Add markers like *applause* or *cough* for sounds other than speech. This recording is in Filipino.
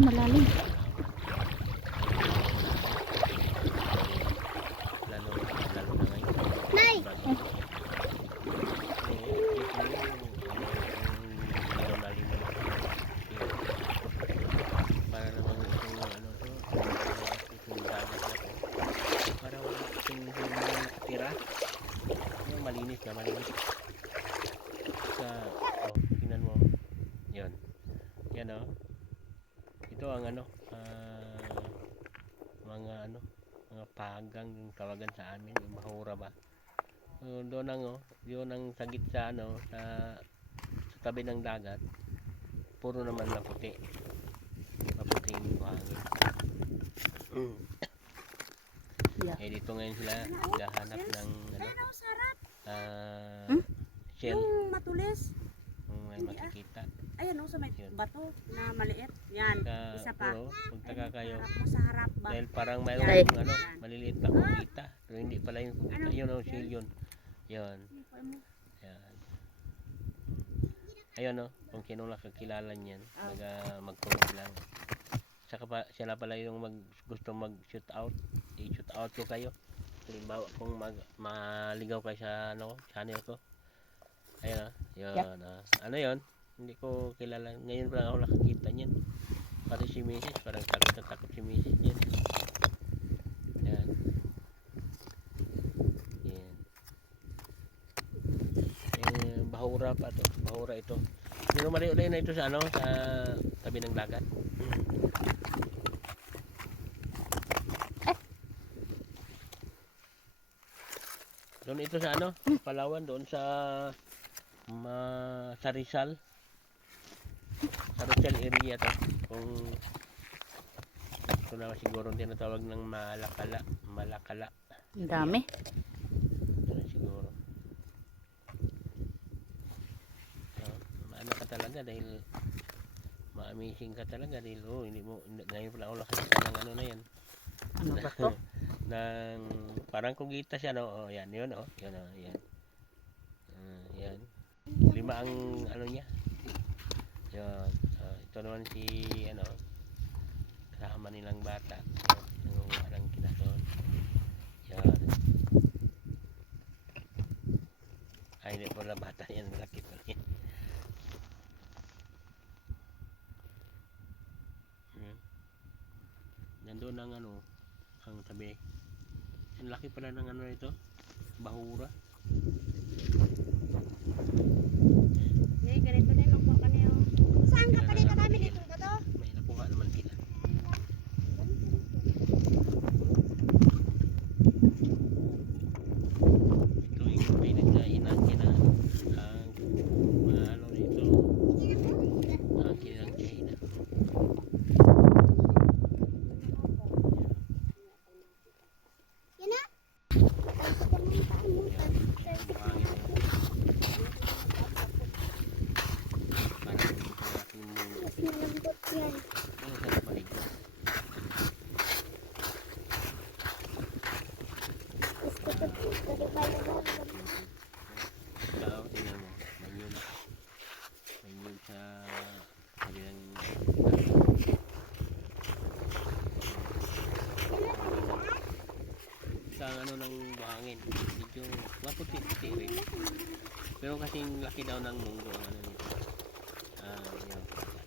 malalim. Lalo, lalo na ngayon. Nay! Eh, ano, tira. Malinis na malinis. Sa, oh, tingnan mo. Yun. Yan oh. Ito ang ano, ah, mga ano, mga pagang yung tawagan sa amin, yung mahura ba. So, doon ang oh, yun ang sagit sa ano, sa, sa tabi ng dagat. Puro naman maputi. Maputing buhangin. Yeah. Eh dito ngayon sila gahanap ng ano, Ano, ah, Hmm? shell Yung matulis. kung may makikita. Ayan o, sa may bato na maliit. Pa. pero, pagtaka kayo, Harap mo sa harap ba? dahil parang mayroong Ay. ano, maliliit na kukita. Pero hindi pala yung kukita. Yun ang shell yun. Yun. Yan. Ayun no, kung sino nakakilala niyan, Ah. mag, uh, mag-comment lang. Saka pa, siya na pala yung mag, gusto mag-shoot out. I-shoot out ko kayo. Halimbawa kung mag, maligaw kayo sa ano, channel ko. Ayun ah, yun. ah. Ano yun? Hindi ko kilala. Ngayon pa lang ako nakakita niyan. Pati si Mrs. Parang takot na takot si Mrs. niyan. Yan. Yan. Eh, bahura pa to. Bahura ito. Pero mali-uli na ito sa ano, sa tabi ng dagat. Doon ito sa ano, Palawan, doon sa ma, sa Rizal. Sa Rizal area to. Kung ito na siguro ang tinatawag ng Malakala. Malakala. Ang dami. Ito na siguro. So, maano ka talaga dahil ma-amazing ka talaga dahil oh, hindi mo, ngayon pala ako nakakita ng ano na yan. Ano ba to? *laughs* ng parang kugita siya no oh yan yun oh yan oh yan Ah, yan lima ang ano niya ito naman si ano kasama nilang bata. Yung parang kinason yan. Ay hindi pala bata yan. Laki pala yan Hmm. nandun ang ano ang tabi. Ang laki pala ng ano ito bahura Nay, ganito din ang kuha ka niyo. Saan ka pa dito kami dito ka to? may nakuha naman sila ito yung may nagkainan kina ang mga ano nito ang kinilang China Yan na. yan ang buhangin parang malaking mundo Malambot yan. ang sarap maligo Gusto ko dito. Dali kayo Ikaw, tingnan mo. Mayun. Mayun sa ano ng buhangin. Medyo maputi-puti rin. Pero kasing laki daw ng munggo ang ano nito. Ah, yun.